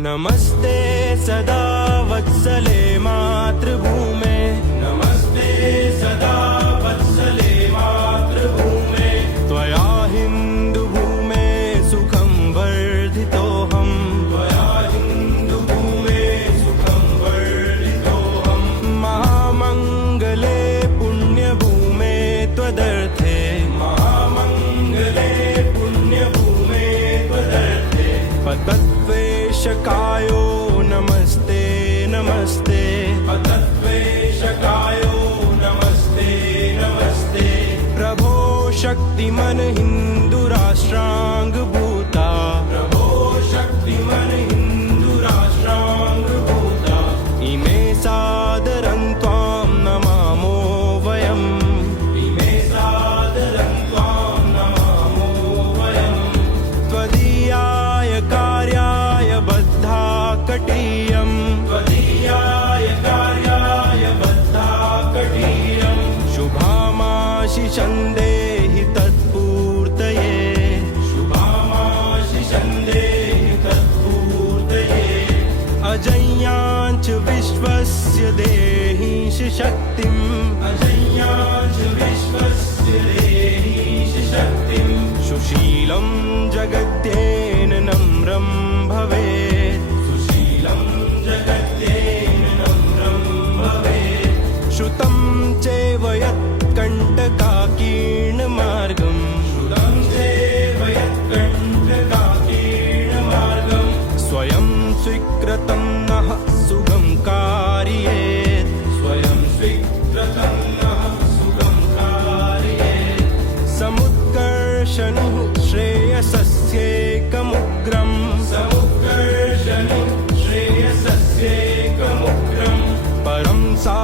नमस्ते सदा वत्सले मातृभूमे, नमस्ते सदा वत्सले मातृभूमे, त्वया हिन्दुभूमे सुखं वर्धितोऽहम्, त्वया हिन्दुभूमे सुखं वर्धितोऽहम्, महामङ्गले पुण्यभूमे त्वदर्थे, महामङ्गले पुण्यभूमे त्वदर्थे, पतत्वेशकायो नमस्ते नमस्ते, पतत्वेशकायो नमस्ते नमस्ते, प्रभो शक्तिमन हिन्दुराष्ट्राङ्गभूता, प्रभो शक्तिमन हिन्दुराष्ट्राङ्गभूता, इमे सादरं त्वां नमामो वयम्, इमे सादरं त्वां नमामो वयम्, त्वदीयाय कार्याय बद्धा कटीयम्, त्वदीयाय कार्याय बद्धा कटीयम्, शुभामाशिषं देहि तत्पूर्तये, शुभामाशिषं देहि तत्पूर्तये, अजय्याञ्च विश्वस्य देहीश शक्तिम्, अजय्याञ्च विश्वस्य देहीश शक्तिम्, सुशीलं जगत्येन नम्रं भवेत्, सुशीलं जगत्येन नम्रं भवेत्, श्रुतं चैव यत्कण्टकाकीर्णमार्गम्, श्रुतं चैव यत्कण्टकाकीर्णमार्गम्, स्वयं स्वीकृतं नः सुगं कारयेत्, स्वयं स्वीकृतं नः सुगं कारयेत्, समुत्कर्षणु श्रेयसस्यैकमुग्रम्, समुत्कर्षणु श्रेयसस्यैकमुग्रम्, परं सा